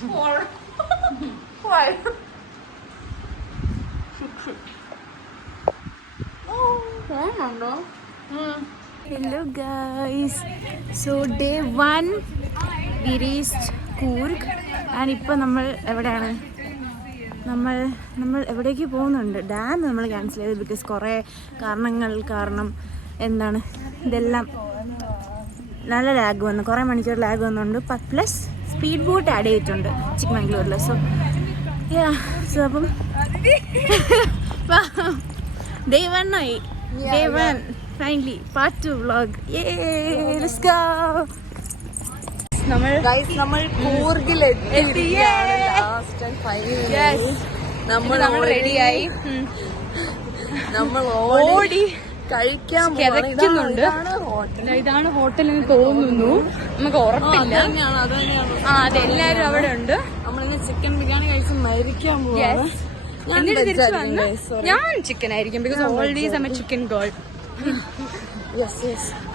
Hello guys, so day 1 we reached Coorg and ഇപ്പോൾ നമ്മൾ എവിടെയാണ്? നമ്മൾ എവിടേക്ക് പോകുന്നുണ്ട്. ഡാം നമ്മൾ ക്യാൻസൽ ചെയ്തു ബിക്കോസ് കുറേ കാരണം എന്താണ് ഇതെല്ലാം നല്ല ലാഗ് വന്നു, കുറേ മണിക്കൂർ ലാഗ് വന്നുകൊണ്ട് പ്ലസ് സ്പീഡ് ബോട്ട് ആഡ് ചെയ്തിട്ടുണ്ട് ചിക്കമംഗ്ലൂരിൽ. സോ അപ്പം day 1 ആയി. Day 1 finally part 2 vlog. Yay, let's go. നമ്മൾ കൂർഗിൽ എത്തി. നമ്മൾ റെഡിയായി, നമ്മൾ ഓടി കഴിക്കാൻ കിതയ്ക്കുന്നുണ്ട്. ഇതാണ് ഹോട്ടൽ എന്ന് തോന്നുന്നു, നമുക്ക് ഉറപ്പില്ല. അതെല്ലാരും അവിടെ ഉണ്ട്. നമ്മളിന്ന് ചിക്കൻ ബിരിയാണി കഴിച്ച് മരിക്കാൻ പോവാണ്. ഞാൻ ചിക്കൻ ആയിരിക്കും because always I M A chicken girl.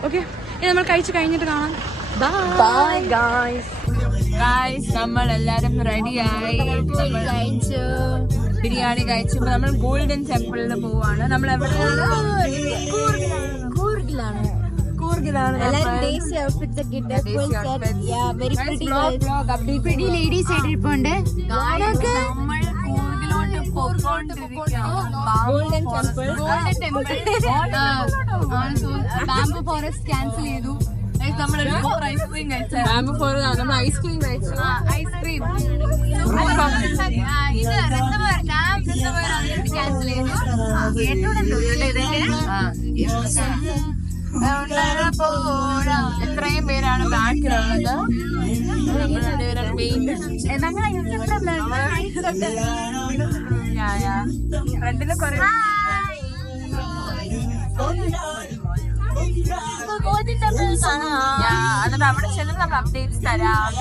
Okay, ഇനി നമ്മൾ കഴിച്ച് കഴിഞ്ഞിട്ട് കാണാം. Bye guys. നമ്മൾ എല്ലാരും റെഡിയായി, ബിരിയാണി കഴിച്ചു. നമ്മൾ ഗോൾഡൻ ടെമ്പിളിൽ പോവാണ്. നമ്മൾ എവിടെയാണ്? കൂർഗിലാണ്. ലേഡീസ് ആയിട്ടിരിപ്പുണ്ട്. ബാംബു ഫോറസ്റ്റ് ക്യാൻസൽ ചെയ്തു. നമ്മളൊരു ഐസ്ക്രീം കഴിച്ചു. ബാംബു ഫോറസ്റ്റ് നമ്മൾ ഐസ്ക്രീം കഴിച്ചു. ഐസ്ക്രീം ക്യാൻസൽ ചെയ്തു. എത്രയും പേരാണ് ബാക്കിലുള്ളത്. ഫ്രണ്ടില് കുറെ എന്നിട്ട് അവിടെ ചെന്ന് നമ്മൾ അപ്ഡേറ്റ്സ് തരാം.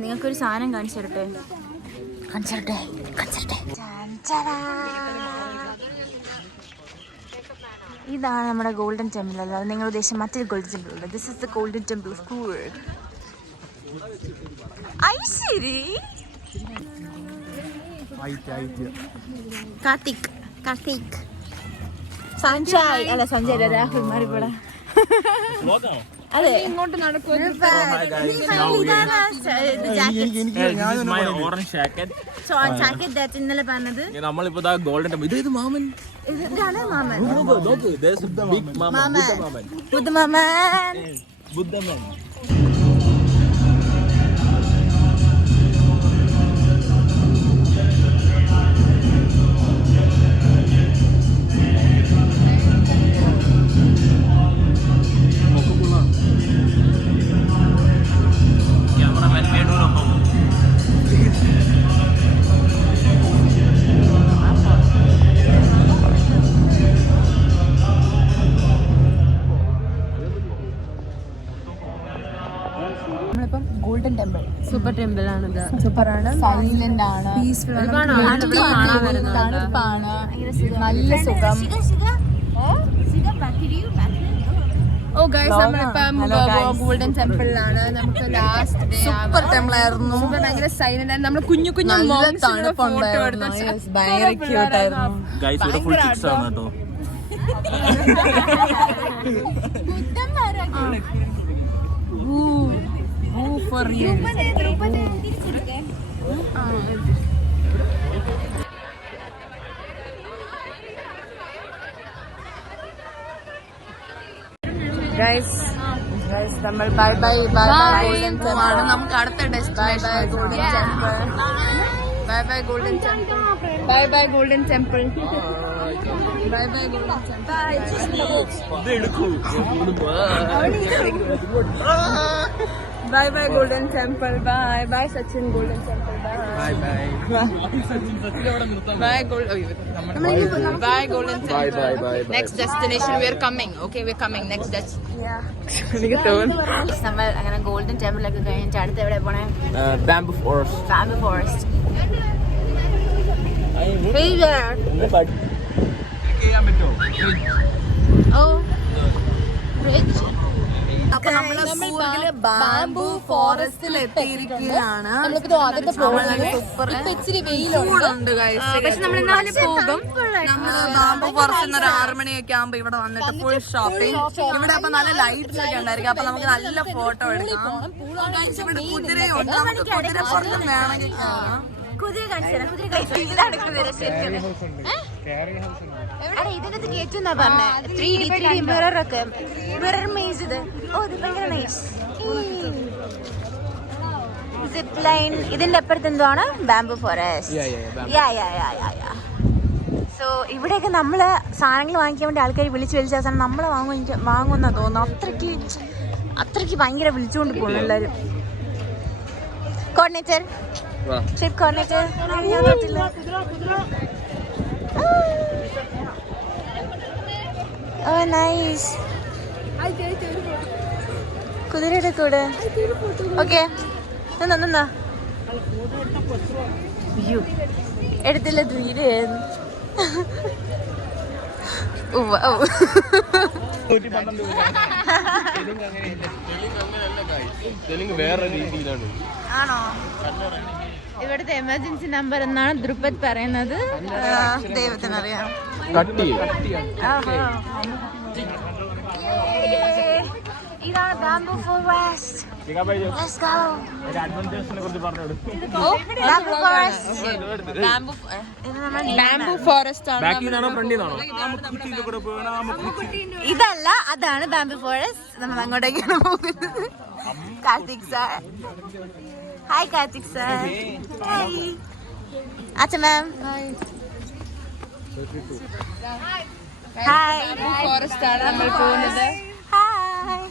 നിങ്ങൾക്കൊരു സാധനം കാണിച്ചു തരട്ടെ. ഇതാണ് നമ്മുടെ ഗോൾഡൻ ടെമ്പിൾ. അല്ലാതെ നിങ്ങൾ ഉദ്ദേശിച്ച മറ്റൊരു ഗോൾഡൻ ടെമ്പിൾ ഉണ്ട്. This is the Golden Temple of Coorg. Aishwari Karthik Sanjay അല്ല സഞ്ജയ് രാഹുൽ മാറിപ്പോടാ. അതെ, ഇങ്ങോട്ട് നടക്കും. ഇന്നലെ പറഞ്ഞത് നമ്മളിപ്പോ ഗോൾഡൻ ടെമ്പിൾ. ഇത് മാമൻ, ഇതാണ് മാമൻ. ബുദ്ധമാമൻ. ഗോൾഡൻ ടെമ്പിൾ സൂപ്പർ ടെമ്പിൾ ആണ്. സൂപ്പറാണ്, സൈലന്റ് ആണ്, പീസ്ഫുൾ ആണ്, തണുപ്പാണ്, നല്ല സുഖം. ഓ ഗൈസ്, നമ്മളിപ്പം ഗോൾഡൻ ടെമ്പിളിലാണ്. നമുക്ക് ലാസ്റ്റ് ഡേ സൂപ്പർ ടെമ്പിൾ ആയിരുന്നു. ഭയങ്കര സൈലന്റ് ആയിരുന്നു. നമ്മള് കുഞ്ഞു തണുപ്പുണ്ടായിരുന്നു. ഭയങ്കര ക്യൂട്ടായിരുന്നു. for real. Guys, നമ്മൾ ബൈ ഗോൾഡൻ ടെമ്പിൾ. നമുക്ക് അടുത്ത destination Golden Temple. Bye Golden Temple. Bye Golden Temple. Bye bye Golden Temple. Bye bye Sachin Golden Temple. Bye bye. Bye Golden. Bye Golden Temple. Next destination we are coming. Okay, we are coming. Next destination. നമ്മൾ അങ്ങനെ golden ടെമ്പിളൊക്കെ കഴിഞ്ഞിട്ട് അടുത്ത് എവിടെ പോണേ? Bamboo forest. Bamboo forest. ബാംബു ഫോറസ്റ്റിൽ എത്തിയിരിക്കുകയാണ്. പക്ഷെ നമ്മൾ ഇന്നാലും പോകും. നമ്മള് ബാംബു ഫോറസ്റ്റ് ഒരു 6 മണിയൊക്കെ ആകുമ്പോ ഇവിടെ വന്നിട്ട് ഫുൾ ഷോപ്പിംഗ്. ഇവിടെ അപ്പൊ നല്ല ലൈറ്റ്സ് ഒക്കെ ഉണ്ടായിരിക്കും. അപ്പൊ നമുക്ക് നല്ല ഫോട്ടോ എടുക്കാം. ഇവിടെ കുതിരയുണ്ട്. നമുക്ക് കുതിരപ്പുറത്തും വേണമെങ്കിൽ ഇതിനകത്ത് കേറ്റുന്നാ പറഞ്ഞേ. 3D മിറർ ഒക്കെ മിറർ മേസ് ഇത്. ഓ ഇത് ഭയങ്കര നൈസ്. Zip line. ഇതിന്റെ അപ്പുറത്ത് എന്താണ് ബാംബു ഫോറസ്റ്റ്. സോ ഇവിടെയൊക്കെ നമ്മള് സാധനങ്ങൾ വാങ്ങിക്കാൻ വേണ്ടി ആൾക്കാർ വിളിച്ചു വലിച്ച സാധനം നമ്മളെ വാങ്ങുമെന്നാ തോന്നുന്നു. അത്രയ്ക്ക് ഭയങ്കര വിളിച്ചുകൊണ്ട് പോകുന്നു എല്ലാരും. കോർഡിനേറ്റർ ട്രിപ്പ് കോർഡിനേറ്റർ ഓ നൈസ്. കുതിരയുടെ കൂടെ ഓക്കെ നിന്നാ എടുത്തില്ല തീരെ. ആണോ? ഇവിടുത്തെ എമർജൻസി നമ്പർ എന്നാണ് ധ്രുപദ് പറയുന്നത്. ദൈവത്തിനറിയാം. ഇതാണ് bamboo forest. Let's go. Bamboo forest ആണ്. ഇതല്ല, അതാണ് ബാംബു ഫോറസ്റ്റ്. നമ്മൾ അങ്ങോട്ടേക്കാണ് പോകുന്നത്. Karthik sir. Hi Karthik sir. Hi അച്ഛ മാം. ഹായ്. ഫോറസ്റ്റ് ആണ് നമ്മൾ പോകുന്നത്. ഹായ്.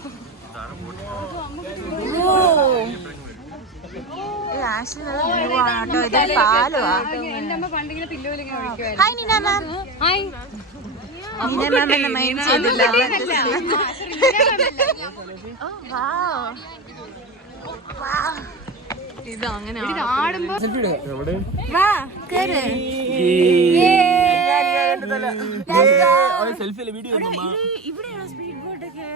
ആക്ച്വലി നല്ല വ്യൂ ആണ് കേട്ടോ. ഇത് പാലുവാ. ഹായ് നീന മാം. ഹായ്. നീന മാം എന്നെ മൈൻഡ് ചെയ്തില്ല. ഇത് അങ്ങനെ വാ കേറ്. ഇവിടെയാണോ സ്പീഡ് ബോട്ടൊക്കെ?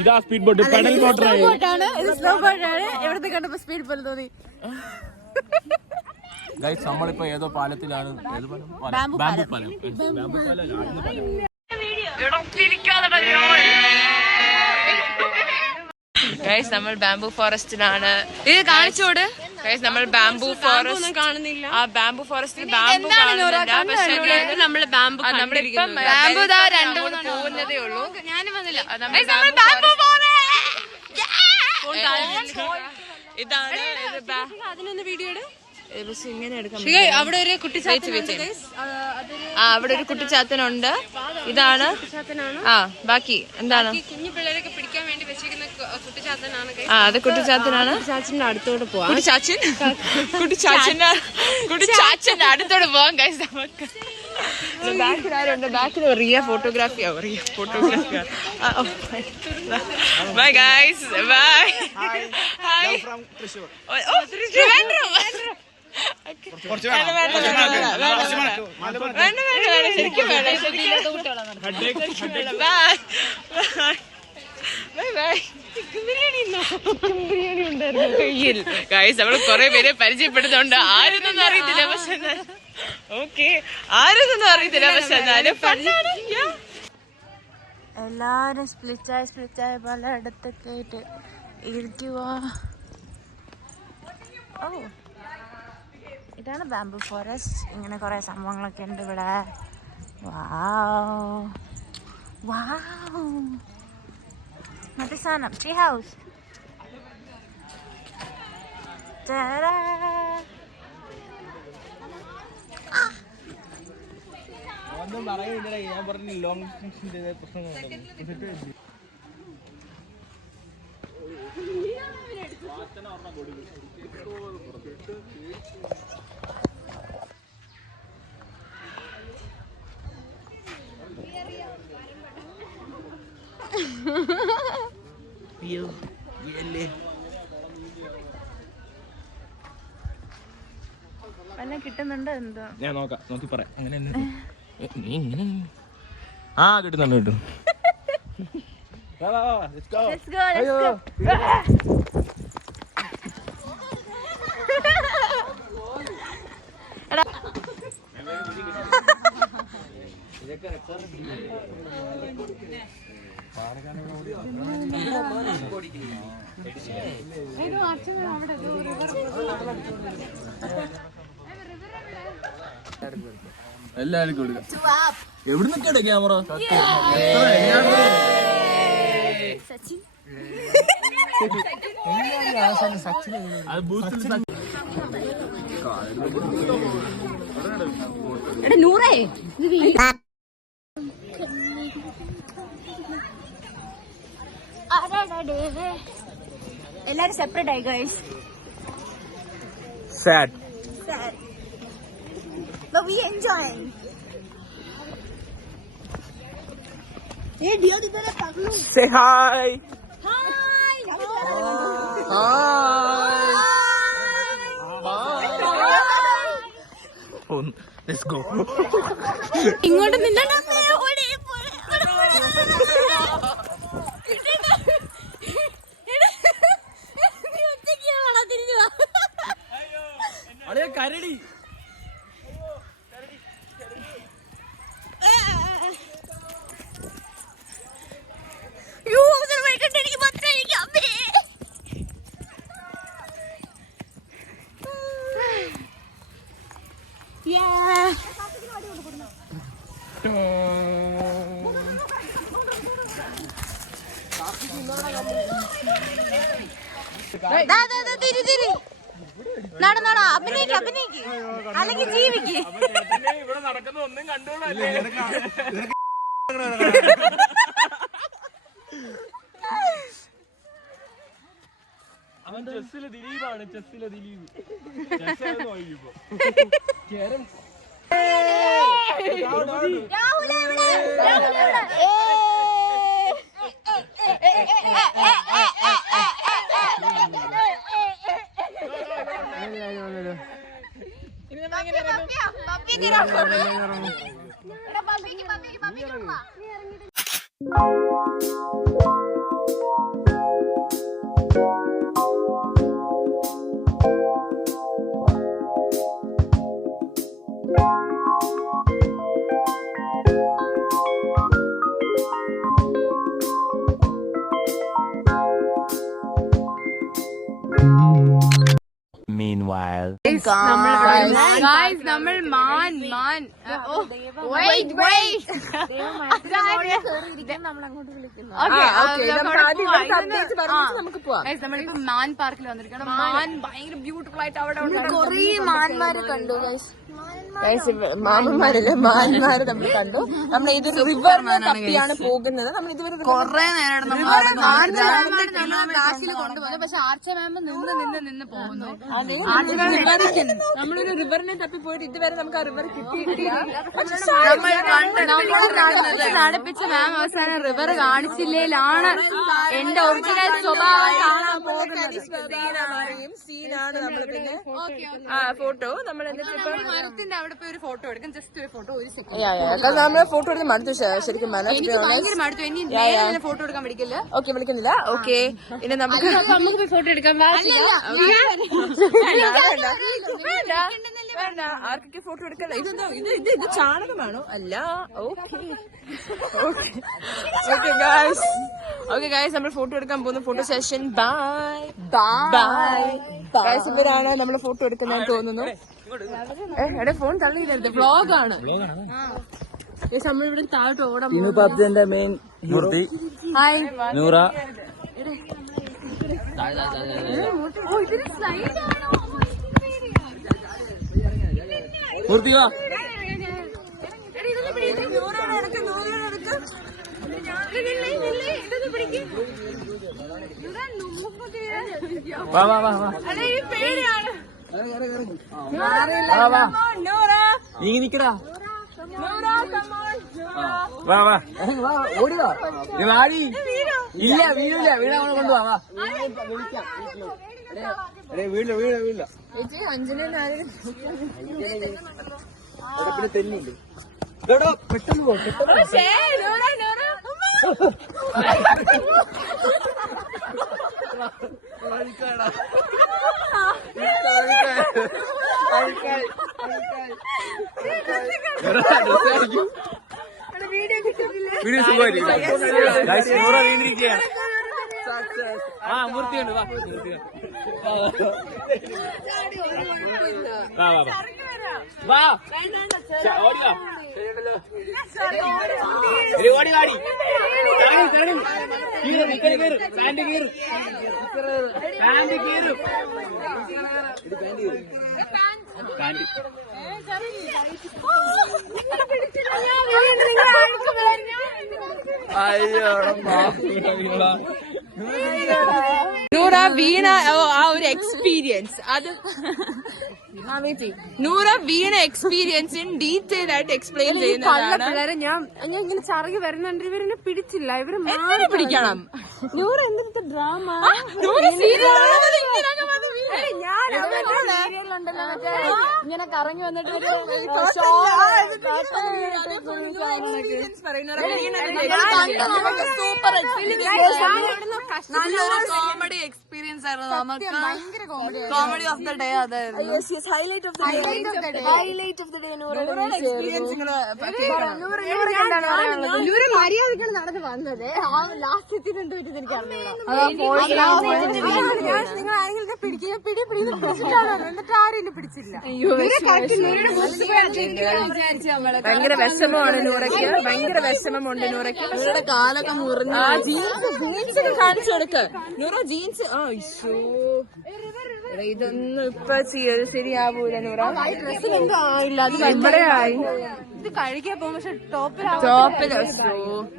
ഇതാ സ്പീഡ് ബോട്ട്. പെഡൽ ബോട്ടാണ്. ഇത് സ്ലോ ബോട്ടാണ്. എവിടത്തെ കണ്ടപ്പോ സ്പീഡ് പോലെ തോന്നി. ഗൈസ് നമ്മളിപ്പോ ഏതോ പാലത്തിലാണ്. ബാംബു പാലം. ബാംബു പാലം. ഗൈസ് നമ്മൾ ബാംബു ഫോറസ്റ്റിലാണ്. ഇത് കാണിച്ചോട്. ഗൈസ് നമ്മൾ ബാംബു ഫോറസ്റ്റ് കാണുന്നില്ല. ആ ബാംബു ഫോറസ്റ്റിൽ ബാംബു നമ്മള് ബാംബു ബാംബു രണ്ടു പോകുന്നതേ ഉള്ളൂ. ഞാനും വന്നില്ല. ഇതാണ് അതിനൊന്ന് വീഡിയോ ഇങ്ങനെ എടുക്കാം. അവിടെ ഒരു അവിടെ ഒരു കുട്ടിച്ചാത്തനുണ്ട്. ഇതാണ് ആ ബാക്കി എന്താണ് കുഞ്ഞു പിള്ളേരൊക്കെ പിടിക്കാൻ വേണ്ടി വെച്ചിരിക്കുന്ന കുട്ടിച്ചാത്തനാണ്. ആ അത് കുട്ടിച്ചാത്തനാണ്. കുട്ടിച്ചാച്ചന്റെ അടുത്തോട്ട് പോവാം. കുട്ടിച്ചാച്ചന്റെ അടുത്തോട്ട് പോവാം. ഗൈസ് നമുക്ക് ബാക്കിൽ ആരുണ്ട്? ബാക്കിൽ റിയ ഫോട്ടോഗ്രാഫിയാ. Bye guys. ബൈ. ഹായ്. ശരിക്കും ബിരിയാണി ഉണ്ടായിരുന്നു കയ്യിൽ. ഗൈസ് നമ്മള് കൊറേ പേരെ പരിചയപ്പെടുന്നുണ്ട്. ആരെന്നൊന്നും അറിയത്തില്ല. പക്ഷെ ഓക്കെ ആരെന്നൊന്നും അറിയത്തില്ല. പക്ഷെ എല്ലാരും സ്പ്ലിറ്റായി പലയിടത്തൊക്കെ ആയിട്ട് ഇരിക്കുക. ഓ ഇതാണ് ബാംബു ഫോറസ്റ്റ്. ഇങ്ങനെ കുറെ സംഭവങ്ങളൊക്കെ ഉണ്ട് ഇവിടെ. വാവ് വാവ്. മറ്റേ സാധനം ട്രീ ഹൗസ്. വല്ല കിട്ടുന്നുണ്ടോ എന്തോ? ഞാൻ നോക്കാം, നോക്കി പറയാം. അങ്ങനെ നീ ഇങ്ങനെ ആ കിട്ടുന്നുണ്ട് കിട്ടും. Let's go, let's go. എല്ലാരും കൊടുക്കാം. എവിടെ നിൽക്കട്ടെ ക്യാമറ? സച്ചിൻ അത് ബൂസ്റ്റിൽ നൂറേ എല്ലാരും സെപ്പറേറ്റ് ആയി guys. Sad But we enjoying. Hey, Dio, did I tell you? Say hi. Hi. Oh, let's go. ഇങ്ങോട്ട് നിന്നോ. കരടി നടന്നോടാ, അഭിനയിക്ക് അല്ലെങ്കിൽ ജീവിക്ക്. ഇവിടെ നടക്കുന്ന ഒന്നും കണ്ടോളല്ലേ. അവൻ ചെസ്സിലെ ദിലീപാണ്, ചെസ്സിലെ ദിലീപ്. Meanwhile, നമ്മൾ മാൻ നമ്മളിപ്പോ മാൻ പാർക്കിൽ വന്നിരിക്കണം. മാൻ ഭയങ്കര ബ്യൂട്ടിഫുൾ ആയിട്ട് അവിടെ കുറേ മാന്മാരെ കണ്ടു. മാമന്മാരല്ല മാന്മാരെ നമ്മൾ കണ്ടു. നമ്മൾ ഇത് റിവറിനെ തപ്പിയാണ് പോകുന്നത്. നമ്മൾ ഇതുവരെ കൊറേ നേരം ബാക്കിൽ കൊണ്ടുപോകുന്നു. പക്ഷെ ആർച്ച മാം നിന്ന് പോകുന്നു. നമ്മളൊരു റിവറിനെ തപ്പി പോയിട്ട് ഇതുവരെ നമുക്ക് ആ റിവർ കിട്ടിയിട്ടില്ല. നടപ്പിച്ച മാം അവസാനം റിവർ കാണിച്ചില്ലേലാണ് എന്റെ ഒറിജിനൽ സ്വഭാവം കാണാൻ പോകുന്നത്. സീനാണ് നമ്മൾ പിന്നെ ഫോട്ടോ നമ്മൾ മരത്തിന്റെ അവിടെ പോയി ഒരു ഫോട്ടോ എടുക്കും. ജസ്റ്റ് ഒരു ഫോട്ടോ, ഒരു സെക്കൻഡ്. നമ്മള് ഫോട്ടോ എടുത്ത് മടുത്തു ശരിക്കും. ഭയങ്കര മടുത്തു. ഇനി ഫോട്ടോ എടുക്കാൻ പഠിക്കില്ല. ഓക്കെ വിളിക്കുന്നില്ല. ഓക്കെ ഇനി നമുക്ക് പോയി ഫോട്ടോ എടുക്കാൻ വേണ്ട. ആർക്കൊക്കെ ഫോട്ടോ എടുക്കല്ല. ഇതെന്തോ ഇത് ചാണകമാണോ? അല്ല. ഓക്കെ ഗായ്സ് നമ്മൾ ഫോട്ടോ എടുക്കാൻ പോകുന്നു. Photo session. Bye guys. ഇവരാണ് നമ്മൾ ഫോട്ടോ എടുക്കുന്നതെന്ന് തോന്നുന്നു. എടെ ഫോൺ തള്ളിയില്ല, വ്ളോഗാണ്. നമ്മളിവിടെ താഴോട്ട് ഓടാൻ മെയിൻ മൂർത്തി നൂറ. മൂർത്തി വാ. വാ വാ വാ വാ വാ വാ നീ നിക്കടാ വാ വാ ഓടിവാ നീ വാടി ഇല്ല വീടില്ല വീട് അവനെ കൊണ്ടുവാ വാ വീടില്ല വീടില്ല വീടില്ല പിന്നെ തെന്നുണ്ട് പെട്ടെന്ന് പോ വീഡിയോ വീണ്ടിരിക്കുകയാണ് ആ മൂർത്തിയുണ്ട് വാ വാ വാ വാ ഓടി വാ ഓടി വാടി പാന്റ് കീറും പാന്റ് കീറും പാന്റ് നൂറ വീണ ആ ഒരു എക്സ്പീരിയൻസ് അത് നൂറ വീണ എക്സ്പീരിയൻസ് ഡീറ്റെയിൽ ആയിട്ട് എക്സ്പ്ലെയിൻ ചെയ്യുന്നതാണ്. പിള്ളേരെ ഞാൻ ഇങ്ങനെ ചറുകി വരുന്നുണ്ട്, ഇവരെന്നെ പിടിച്ചില്ല, ഇവര് പിടിക്കണം. നൂറ് എന്തിനത്തെ ഡ്രാമ ഇങ്ങനെ കറങ്ങി വന്നിട്ട് കോമഡി എക്സ്പീരിയൻസ് ആയിരുന്നു നമുക്ക്. കോമഡി ഓഫ് ദ ഡേ അതായിരുന്നു. ഹൈലൈറ്റ് ഓഫ് ദ ഡേ മര്യാദക്കാണ് നടന്ന് വന്നത്. ലാസ്റ്റ് എത്തിയിട്ടുണ്ട് എനിക്ക് നിങ്ങൾ ആരെങ്കിലും പിടിക്കുക എന്നിട്ട് ആരെയും പിടിച്ചില്ല. ഭയങ്കര വിഷമമാണ് നൂറയ്ക്ക്, ഭയങ്കര വിഷമമുണ്ട് നൂറയ്ക്ക്. നൂറയുടെ കാലൊക്കെ മുറിഞ്ഞു. ജീൻസ് കാണിച്ചു കൊടുക്ക് നൂറ, ജീൻസ്. ആ ഇഷ്യൂ ഇതൊന്നും ഇപ്പൊ ശരിയാവൂല നൂറ. ഡ്രസ്സിലെന്തോ ആയില്ല, അത് ഇവിടെ ആയി. ഇത് കഴിക്കാൻ പോകും, പക്ഷെ ടോപ്പിൽ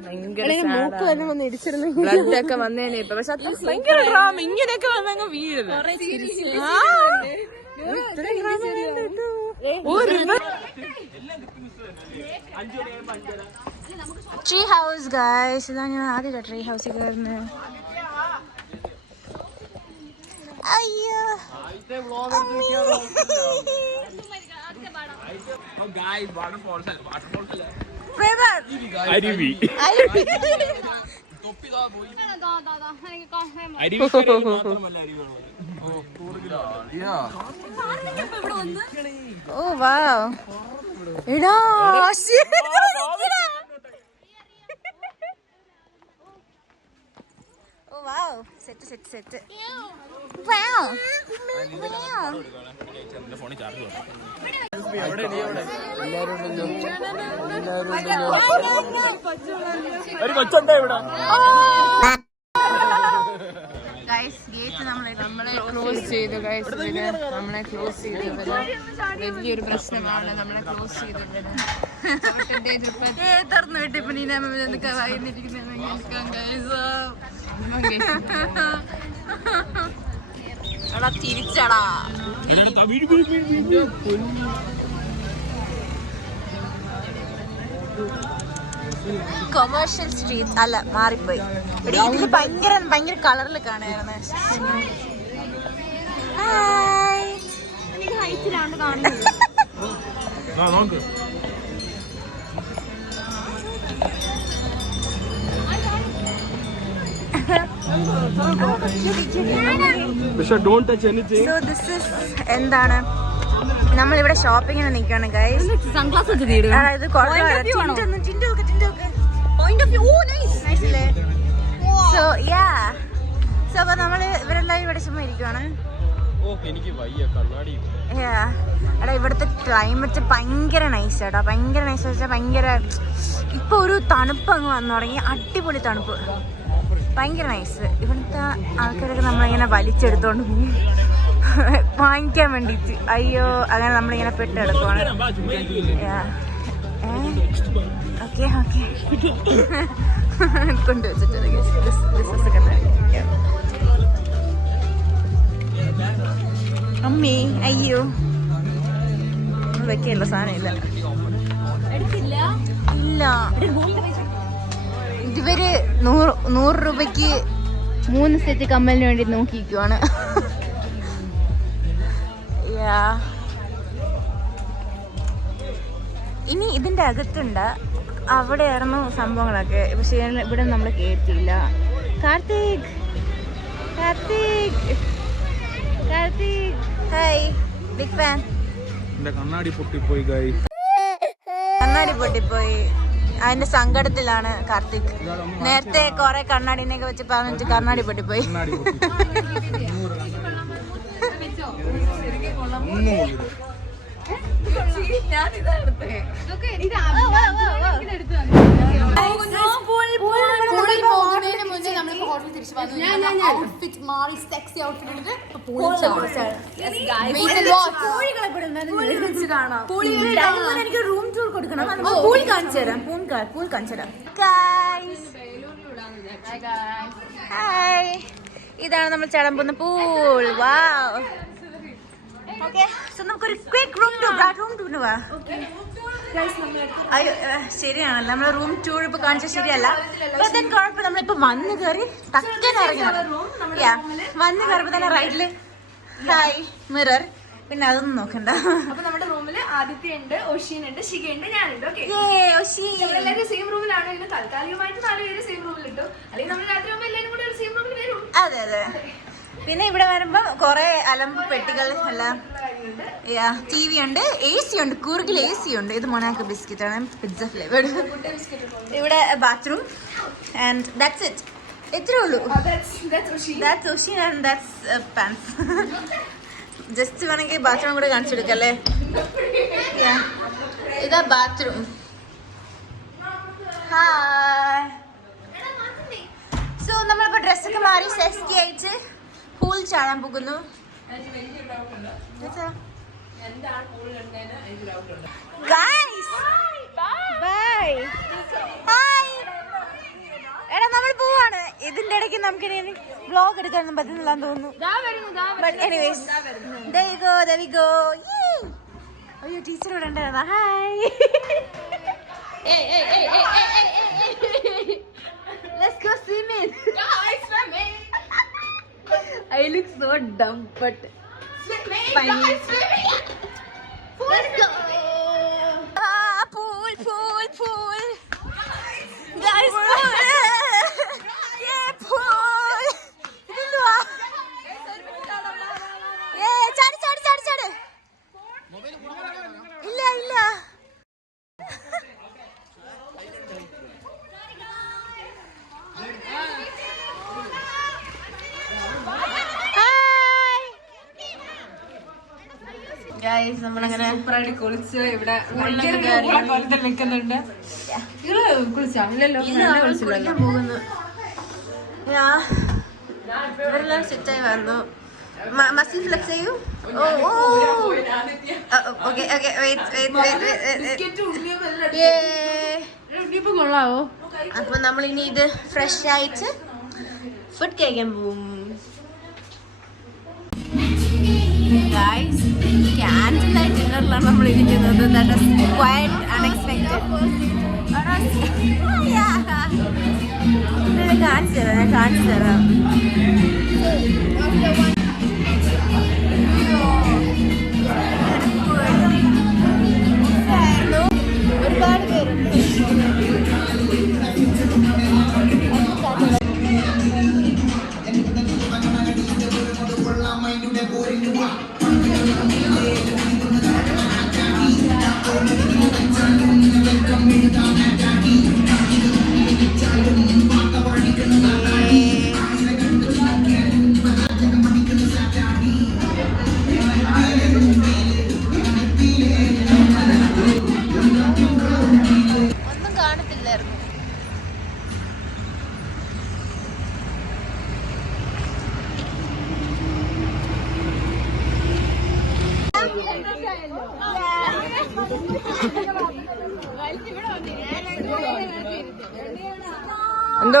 ഭയങ്കര മൂക്ക് തന്നെ വന്ന് ഇടിച്ചിരുന്നു. ബ്ലഡ് ഒക്കെ വന്നേനെ ഇപ്പൊ. പക്ഷെ അത് ഭയങ്കര ഡ്രാമ. ഇങ്ങനെയൊക്കെ വന്നങ്ങ് വീഴും. ട്രീ ഹൗസ് ഗൈസ്, ഇതാ ഞാൻ ആദ്യമായിട്ടാ ട്രീ ഹൗസിൽ കയറുന്നത്. അയ്യോ അരുവി ഓ വാവ് എടാ ഓ വാവ് സെറ്റ് സെറ്റ് സെറ്റ് വാവ് ഫോണിൽ ചാർജ് ഒരു കൊച്ചുണ്ടോ ഇവിടെ? ഗൈസ് ഗേറ്റ് നമ്മളെ ക്ലോസ് ചെയ്തു ഗൈസ്. നമ്മളെ ക്ലോസ് ചെയ്തത് വലിയൊരു പ്രശ്നമാണ്. നമ്മളെ ക്ലോസ് ചെയ്തത് തുറന്നു വിട്ട് ഇപ്പൊ നീ എന്നൊക്കെ വൈകുന്നിരിക്കുന്ന തിരിച്ചടാ. കൊമേഴ്ഷ്യൽ സ്ട്രീറ്റ് അല്ല, മാറിപ്പോയി. ഇതില് ഭയങ്കര ഭയങ്കര കളറിൽ കാണുമായിരുന്നു. ഹൈറ്റിലാണ്ട് കാണുന്നില്ല. എന്താണ് നമ്മളിവിടെ ഷോപ്പിങ്ങിന് നിൽക്കുകയാണ് ഗൈസ്. സൺഗ്ലാസ് ഒക്കെ അതായത് സോ യാ സോ അപ്പൊ നമ്മള് ഇവരെല്ലാവരും ഇവിടെ ചുമ്മാ ഇരിക്കുവാണ്. എടാ ഇവിടുത്തെ ക്ലൈമറ്റ് ഭയങ്കര നൈസ് ഏട്ടാ, ഭയങ്കര നൈസ് വെച്ചാൽ ഭയങ്കര ഇപ്പൊ ഒരു തണുപ്പ് അങ്ങ് വന്നു തുടങ്ങി. അടിപൊളി തണുപ്പ്, ഭയങ്കര നൈസ്. ഇവിടുത്തെ ആൾക്കാരൊക്കെ നമ്മളിങ്ങനെ വലിച്ചെടുത്തോണ്ട് പോകും വാങ്ങിക്കാൻ വേണ്ടിട്ട്. അയ്യോ അങ്ങനെ നമ്മളിങ്ങനെ പെട്ടെടുക്കുവാണ്. ഓക്കെ ഓക്കെ കൊണ്ടുവച്ചിട്ട് അമ്മേ അയ്യോ വെക്കല്ല സാധനം ഇല്ല ഇല്ല. ഇതുവരെ 100 രൂപയ്ക്ക് 3 സെറ്റ് കമ്മലിന് വേണ്ടി നോക്കിക്കുവാണ്. ഇനി ഇതിന്റെ അകത്തുണ്ട്, അവിടെ ആയിരുന്നു സംഭവങ്ങളൊക്കെ. പക്ഷെ ഇവിടെ നമ്മൾ കേട്ടില്ല. Karthik Karthik Karthik hi, big fan. കണ്ണാടി പൊട്ടിപ്പോയി ഗൈസ്. കണ്ണാടി പൊട്ടിപ്പോയി, അതിന്റെ സങ്കടത്തിലാണ് കാർത്തിക്. നേരത്തെ കൊറേ കണ്ണാടിനെയൊക്കെ വെച്ച് പറഞ്ഞിട്ട് കണ്ണാടി പൊട്ടിപ്പോയി. എനിക്ക് റൂം ടൂർ കൊടുക്കണം. പൂൾ കാണിച്ചു തരാം. പൂൾ കാണിച്ചു തരാം. ഹായ്, ഇതാണ് നമ്മൾ ചാടാൻ പോകുന്ന പൂൾ. വാവ്. ഓക്കെ, സോ നമുക്കൊരു ക്വിക്ക് റൂം ടൂർ പോവാ. അയ്യോ ശരിയാണല്ലോ, നമ്മളെ റൂം ടൂർ ഇപ്പൊ കാണിച്ചാൽ ശരിയല്ല. കുഴപ്പം, നമ്മളിപ്പോ വന്ന് കയറി തക്കൻ ഇറങ്ങണം. വന്ന് കയറിയപ്പോ തന്നെ റൈറ്റില് ഹായ് മിറർ, പിന്നെ അതൊന്നും നോക്കണ്ട. അപ്പൊ നമ്മുടെ റൂമില് ആദിത്യ ഉണ്ട്, ഒഷീൻ ഉണ്ട്, ശിഖ ഉണ്ട്, ഞാനുണ്ട്. ഓക്കെ, എല്ലാവരും സെയിം റൂമിലാണ്. ഇതിന് താൽക്കാലികമായിട്ട് 4 പേര് സെയിം റൂമിൽ ഇട്ടു. അല്ലെങ്കിൽ നമ്മൾ രാത്രി ആകുമ്പോൾ എല്ലാവരും കൂടെ ഒരു സെയിം റൂമിൽ വരും. അതെ അതെ. പിന്നെ ഇവിടെ വരുമ്പോ കൊറേ അലമ്പ് പെട്ടികൾ എല്ലാം. TV ഉണ്ട്, AC ഉണ്ട്, കൂർഗിൽ AC ഉണ്ട്. ഇത് മൊനാക്കോ ബിസ്ക്കറ്റ് ആണ്, പിസ്സ ഫ്ലേവേർഡ്. ഇവിടെ ബാത്റൂം ആൻഡ് ദാറ്റ്സ് ഇറ്റ്. ഇത്രേ ഉള്ളൂ. That's Oshin and that's pants. Just വേണമെങ്കിൽ ബാത്റൂം കൂടെ കാണിച്ചെടുക്കല്ലേ. ഇതാ ബാത്റൂം. ഹായ്. സോ നമ്മളിപ്പോ ഡ്രസ്സൊക്കെ മാറി സെസ്റ്റി ആയിട്ട് പൂൾ ചാടാൻ പോകുന്നു. എടാ നമ്മൾ പോവാണ്. ഇതിന്റെ ഇടയ്ക്ക് നമുക്ക് ഇനി വ്ലോഗ് എടുക്കാനൊന്നും പറ്റുന്നില്ലാന്ന് തോന്നുന്നു. അയ്യോ ടീച്ചർ ഇവിടെ ഉണ്ടായിരുന്ന. Hi. Let's go swimming. I look so dumb, but funny. Let's go. Pool. Guys, pool. Yeah, pool. Idunduva. Yeah, chadu. ഇല്ല. ഗൈസ് നമ്മളങ്ങനെ കുളിച്ച് ഇവിടെ നിൽക്കുന്നുണ്ട്. കുളിക്കാൻ പോകുന്നു. ഇവരെല്ലാം സെറ്റായി വന്നു. മസിൽ ഫ്ലെക്സ് ചെയ്യൂ. കൊള്ളാവോ? അപ്പൊ നമ്മൾ ഇനി ഇത് ഫ്രഷ് ആയിട്ട് ഫുഡ് കഴിക്കാൻ പോകും. ക്യാൻഡിൽ ലൈറ്റ് ഡിന്നറിലാണ് നമ്മൾ ഇരിക്കുന്നത്. That is quite unexpected. ഞാൻ കാണിച്ചു തരാം. ഒരുപാട് പേരുണ്ട്.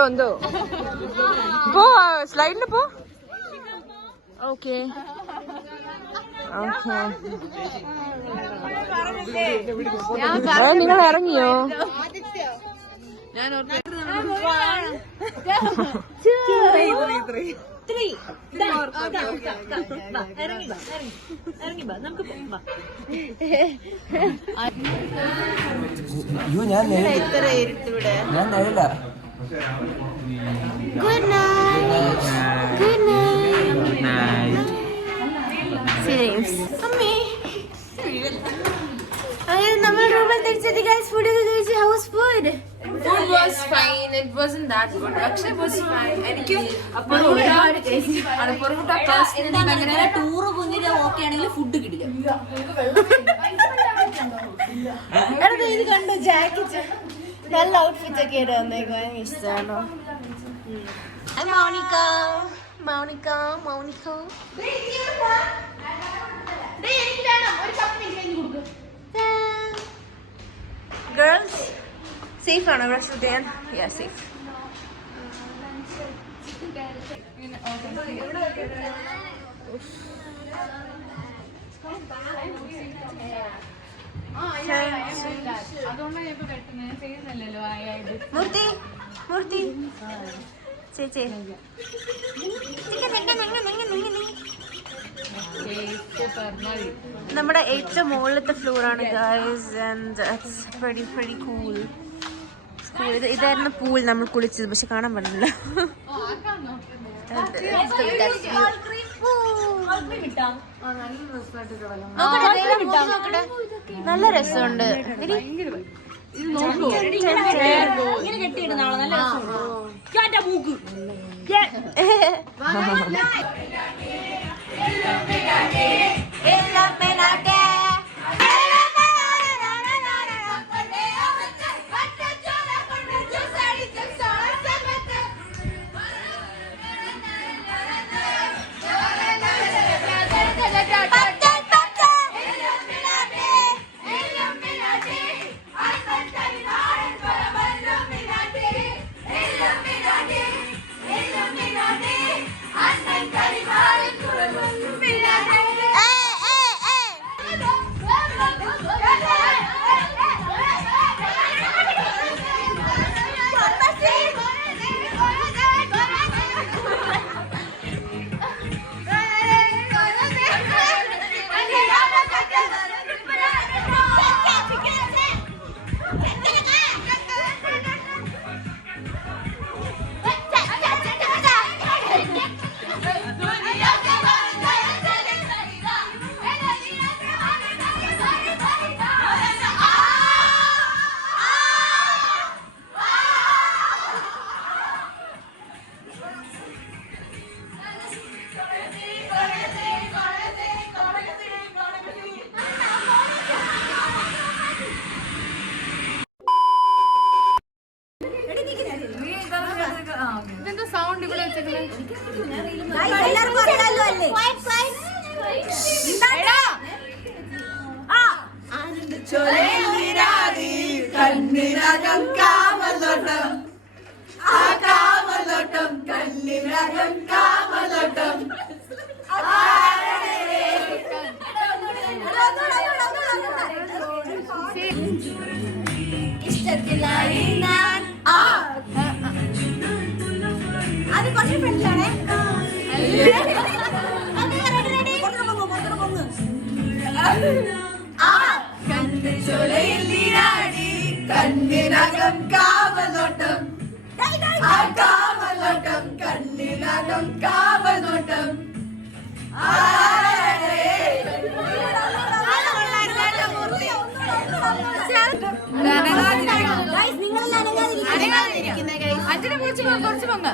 എന്തോ പോ, സ്ലൈഡിൽ പോ. ഓക്കെ നിങ്ങൾ ഇറങ്ങിയോ? ഞാൻ നഴല. Good night. അമ്മേ അങ്ങനെ നമ്മൾ റൂമിൽ തിരിച്ചെത്തി. ഗൈസ് ഫുഡ് ഒക്കെ കഴിച്ച് house food Food was fine. It wasn't that good. പക്ഷെ it was fine. എനിക്ക് അപ്പോൾ ഒരു ടൂറ് കുഞ്ഞിന് ഓക്കെ ആണെങ്കിൽ ഫുഡ് കിട്ടില്ല. ഇത് കണ്ടോ ജാക്കറ്റ്, നല്ല ഔട്ട്ഫിറ്റ് ഒക്കെ ആയിട്ട് വന്നേക്കും. എനിക്ക് ഇഷ്ടമാണോ? Monica Monica Monica girls safe ആണോ ഇവിടെ ഷൂട്ട് ചെയ്യാൻ? യാ സേഫ്. മൂർത്തി മൂർത്തി ചേച്ചി നമ്മുടെ ഏറ്റവും മുകളിലത്തെ ഫ്ലോറാണ് guys. And it's very very cool. ഇതായിരുന്നു പൂൾ നമ്മൾ കുളിച്ചത്, പക്ഷെ കാണാൻ പറ്റില്ല. നല്ല രസമുണ്ട്. കണ്ണിനകം കാമലോട്ടം, ആ കാമലോട്ടം കണ്ണിനകം കാമലോട്ടം. ഇഷ്ടത്തിലായി ഞാൻ അത് കുറച്ച് ഫ്രണ്ടിലാണേ. കണ്ണിനകം കാമലോട്ടം, ആ കാമലോട്ടം കണ്ണിനകം കാമലോട്ടം. അഞ്ചിനെ കുറച്ച് പൊങ്ങ.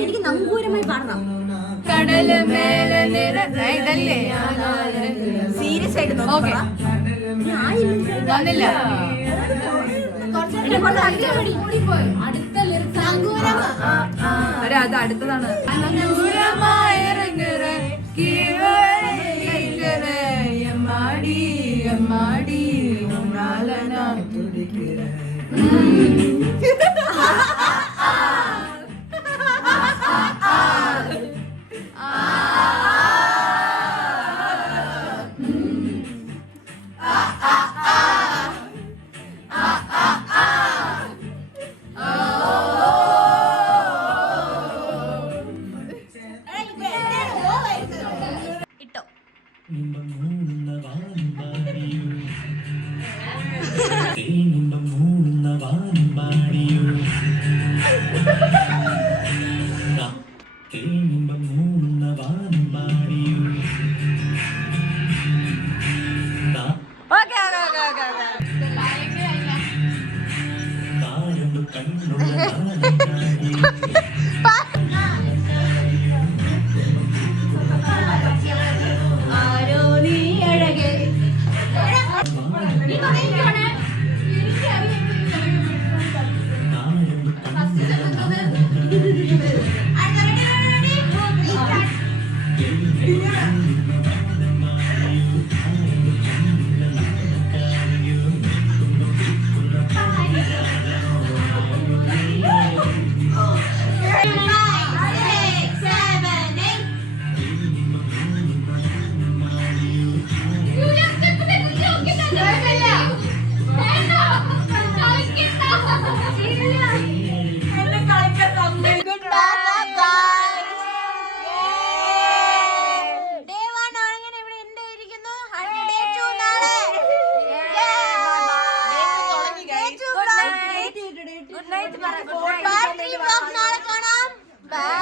എനിക്ക് നങ്കൂരമായി പാടണം. കടല് മേലെ ഇതല്ലേ സീരിയസ് ആയിട്ട് ഓക്കെ വന്നില്ല. അത് അടുത്തതാണ്. എമ്മാടി നാളെ കാണാം. ബൈ.